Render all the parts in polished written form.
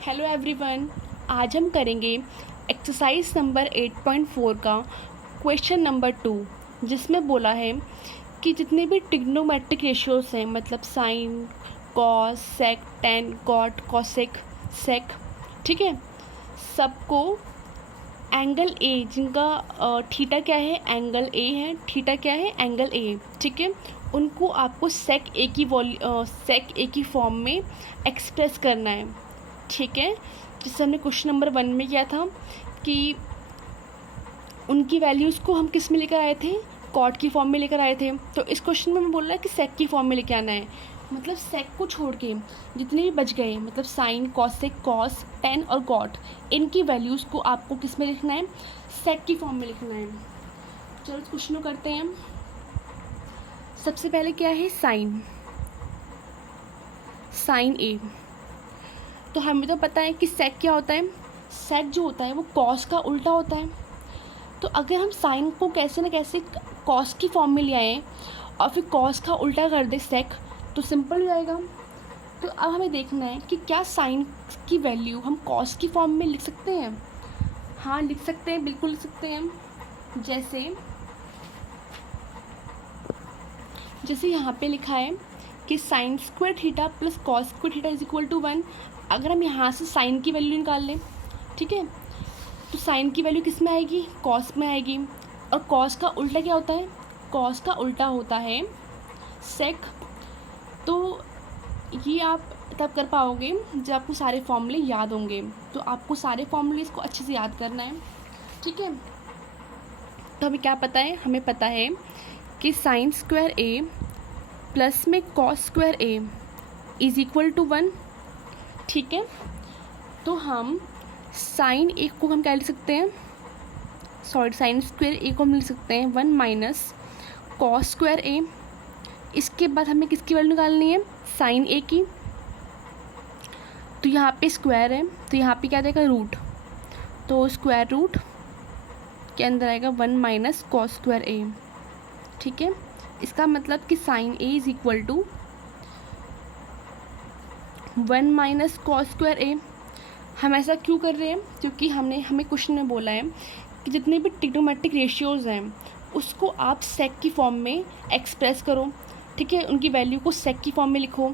Hello everyone. आज हम करेंगे एक्सरसाइज नंबर 8.4 का क्वेश्चन नंबर 2, जिसमें बोला है कि जितने भी ट्रिग्नोमेट्रिक रेशियोज हैं, मतलब साइन, कॉस, सेक, टेन, कॉट, कॉसेक, सेक, ठीक है, सबको एंगल ए, जिनका थीटा क्या है, एंगल ए है, थीटा क्या है, एंगल ए, ठीक है, उनको आपको सेक ए की फॉर्म में एक्सप्रेस करना है, ठीक है। जिससे हमने क्वेश्चन नंबर 1 में किया था कि उनकी वैल्यूज़ को हम किस में लेकर आए थे, कॉट की फॉर्म में लेकर आए थे। तो इस क्वेश्चन में मैं बोल रहा है कि सेक की फॉर्म में लेके आना है, मतलब सेक को छोड़ के जितने भी बच गए, मतलब साइन, कॉसेक, कॉस, टेन और कॉट, इनकी वैल्यूज़ को आपको किस में लिखना है, सेक की फॉर्म में लिखना है। चलो इस क्वेश्चन को करते हैं हम। सबसे पहले क्या है, साइन, साइन ए। तो हमें तो पता है कि सेक क्या होता है, सेक जो होता है वो कॉस का उल्टा होता है। तो अगर हम साइन को कैसे ना कैसे कॉस की फॉर्म में ले आए और फिर कॉस का उल्टा कर दे सेक, तो सिंपल हो जाएगा। तो अब हमें देखना है कि क्या साइन की वैल्यू हम कॉस की फॉर्म में लिख सकते हैं। हाँ लिख सकते हैं, बिल्कुल लिख सकते हैं। जैसे यहाँ पे लिखा है कि sine square theta plus cos square theta is equal to 1। अगर हम यहाँ से साइन की वैल्यू निकाल लें, ठीक है, तो साइन की वैल्यू किस में आएगी, कॉस में आएगी। और कॉस का उल्टा क्या होता है, कॉस का उल्टा होता है सेक। तो ये आप तब कर पाओगे जब आपको सारे फॉर्मूले याद होंगे। तो आपको सारे फॉर्मूले इसको अच्छे से याद करना है, ठीक है। तो हमें क्या पता है, हमें पता है कि साइन स्क्वायर ए प्लस में cos square A is equal to 1, ठीक है। तो हम साइन ए को हम क्या लिख सकते हैं, साइन स्क्वायर ए को हम लिख सकते हैं 1 माइनस कॉस स्क्वायर ए। इसके बाद हमें किसकी वैल्यू निकालनी है, साइन ए की। तो यहाँ पे स्क्वायर है, तो यहाँ पे क्या आ जाएगा, रूट। तो स्क्वायर रूट के अंदर आएगा 1 माइनस कॉस स्क्वायर ए, ठीक है। इसका मतलब कि sine A is equal to 1 minus cos square A. हम ऐसा क्यों कर रहे हैं, क्योंकि हमें क्वेश्चन में बोला है कि जितने भी ट्रिग्नोमेट्रिक रेशियोज़ हैं उसको आप सेक की फॉर्म में एक्सप्रेस करो, ठीक है, उनकी वैल्यू को सेक की फॉर्म में लिखो।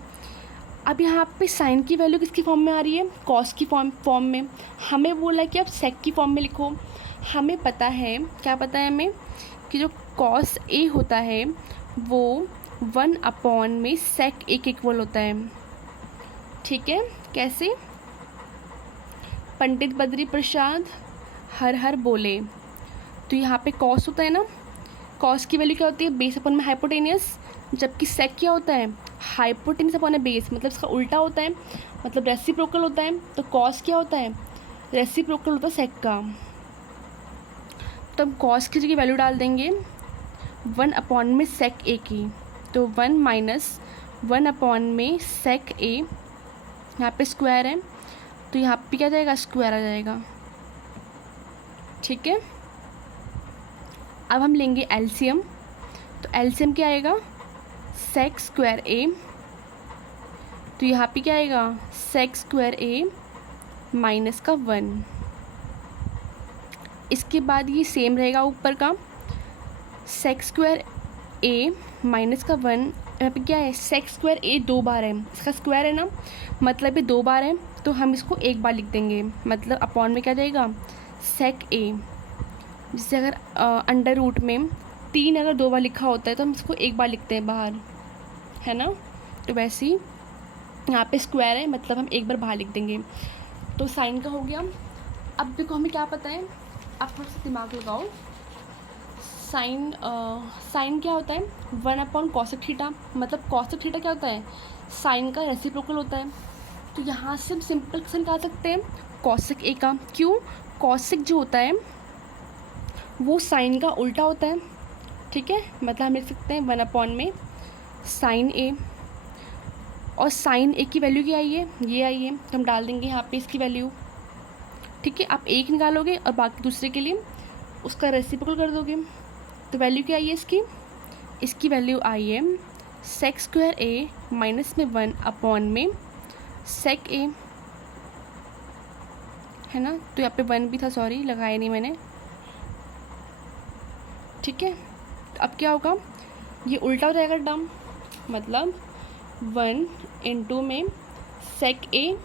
अब यहाँ पे साइन की वैल्यू किसकी फॉर्म में आ रही है, कॉस की फॉर्म में। हमें बोला है कि आप सेक की फॉर्म में लिखो। हमें पता है, क्या पता है हमें, कि जो कॉस ए होता है वो 1 अपॉन में सेक ए के इक्वल होता है, ठीक है। कैसे, पंडित बद्री प्रसाद हर हर बोले। तो यहाँ पे कॉस होता है ना, कॉस की वैल्यू क्या होती है, बेस अपॉन में हाइपोटेनियस, जबकि सेक क्या होता है, हाइपोटेनियस अपॉन बेस, मतलब इसका उल्टा होता है, मतलब रेसिप्रोकल होता है। तो कॉस क्या होता है, रेसिप्रोकल होता है सेक का। तो हम कॉस की जगह वैल्यू डाल देंगे 1 अपॉन में सेक ए की। तो 1 माइनस 1 अपॉन में सेक ए, यहाँ पे स्क्वायर है तो यहाँ पे क्या जाएगा, स्क्वायर आ जाएगा, ठीक है। अब हम लेंगे एलसीएम। तो एलसीएम क्या आएगा, सेक स्क्वायर ए, तो यहाँ पे क्या आएगा, सेक स्क्वायर ए माइनस का 1। इसके बाद ये सेम रहेगा ऊपर का, सेक स्क्वायर ए माइनस का 1। यहाँ पे क्या है, सेक स्क्वायर ए 2 बार है, इसका स्क्वायर है ना, मतलब ये 2 बार है, तो हम इसको 1 बार लिख देंगे, मतलब अपॉन में क्या जाएगा, सेक ए। जिससे अगर अंडर रूट में 3 अगर 2 बार लिखा होता है तो हम इसको 1 बार लिखते हैं बाहर, है ना। तो वैसे ही यहाँ पे स्क्वायर है, मतलब हम 1 बार बाहर लिख देंगे। तो साइन का हो गया। अब देखो हमें क्या पता है, आप थोड़ा सा दिमाग लगाओ। साइन क्या होता है, 1 अपॉन कॉसेक थीटा, मतलब कॉसेक थीटा क्या होता है, साइन का रेसिप्रोकल होता है। तो यहाँ से हम सिंपल से निकाल सकते हैं कॉसेक ए का। क्यों, कॉसेक जो होता है वो साइन का उल्टा होता है, ठीक है, मतलब हम लिख सकते हैं 1 अपॉन में साइन ए। और साइन ए की वैल्यू क्या आई है, ये आई है, तो हम डाल देंगे यहाँ पे इसकी वैल्यू, ठीक है। आप एक निकालोगे और बाकी दूसरे के लिए उसका रेसिप्रोकल कर दोगे। तो वैल्यू क्या आई है इसकी वैल्यू आई है सेक स्क्वायर ए माइनस में 1 अपॉन में सेक ए, है ना, तो यहाँ पे 1 भी था, सॉरी लगाया नहीं मैंने, ठीक है। तो अब क्या होगा, ये उल्टा हो जाएगा टर्म, मतलब 1 इंटू में सेक ए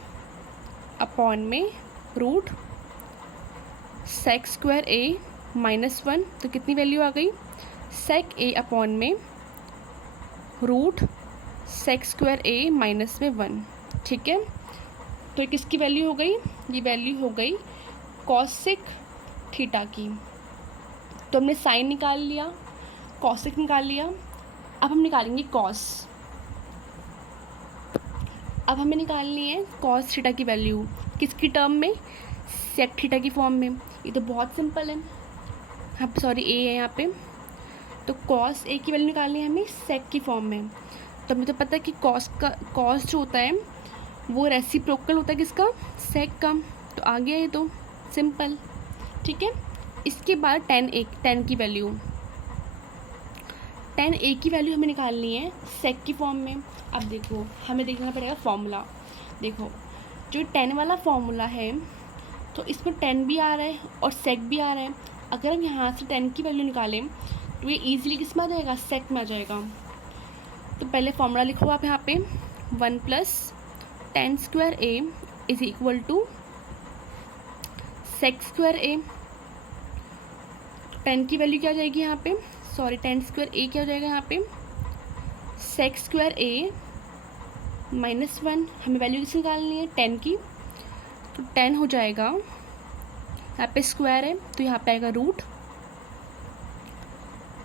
अपॉन में रूट सेक स्क्वायर ए माइनस 1, तो कितनी वैल्यू आ गई, सेक ए अपॉन में रूट सेक स्क्वायर ए माइनस में 1, ठीक है। तो किसकी वैल्यू हो गई, ये वैल्यू हो गई कॉसेक थीटा की। तो हमने साइन निकाल लिया, कॉसेक निकाल लिया, अब हम निकालेंगे कॉस। अब हमें निकालनी है कॉस थीटा की वैल्यू, किसकी टर्म में, सेक थीटा की फॉर्म में। ये तो बहुत सिंपल है, हाँ सॉरी ए है यहाँ पे, तो कॉस ए की वैल्यू निकालनी है हमें सेक की फॉर्म में। तो हमें तो पता है कि कॉस जो होता है वो रेसिप्रोकल होता है किसका, सेक का, तो आ गया ये तो सिंपल, ठीक है। इसके बाद टेन की वैल्यू, टेन ए की वैल्यू हमें निकालनी है सेक की फॉर्म में। अब देखो हमें देखना पड़ेगा फॉर्मूला, देखो जो 10 वाला फॉर्मूला है तो इसमें 10 भी आ रहा है और सेक भी आ रहा है। अगर हम यहाँ से 10 की वैल्यू निकालें तो ये ईजिली किस में आ जाएगा, सेक में आ जाएगा। तो पहले फॉर्मूला लिखो आप यहाँ पे, 1 plus 10 square A is equal to sec square A. 10 की वैल्यू क्या हो जाएगी यहाँ पे, सॉरी 10 स्क्वायर ए क्या हो जाएगा यहाँ पे, सेक स्क्वायर ए माइनस 1। हमें वैल्यू किस निकालनी है, 10 की, तो 10 हो जाएगा, यहाँ पे स्क्वायर है तो यहाँ पे आएगा रूट,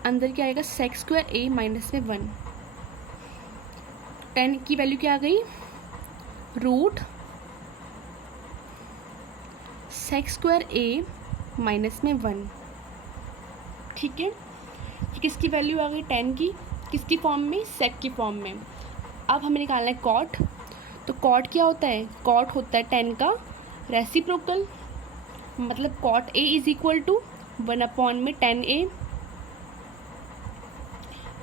अंदर क्या आएगा सेक स्क्वायर ए माइनस में 1। 10 की वैल्यू क्या आ गई, रूट सेक स्क्वायर ए माइनस में 1, ठीक है। किसकी वैल्यू आ गई 10 की, किसकी फॉर्म में, सेक की फॉर्म में। अब हमें निकालना है कॉट, तो कॉट क्या होता है, कॉट होता है 10 का रेसिप्रोकल, मतलब cot A is equal to 1 upon में 10 ए,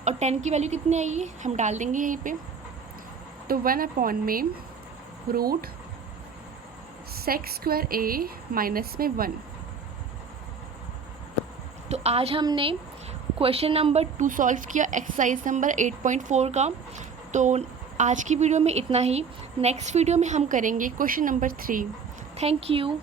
और 10 की वैल्यू कितनी आएगी हम डाल देंगे यहीं पे, तो 1 अपॉन में रूट सेक स्क्वायर ए माइनस में 1। तो आज हमने क्वेश्चन नंबर 2 सॉल्व किया, एक्सरसाइज नंबर 8.4 का। तो आज की वीडियो में इतना ही, नेक्स्ट वीडियो में हम करेंगे क्वेश्चन नंबर 3। Thank you.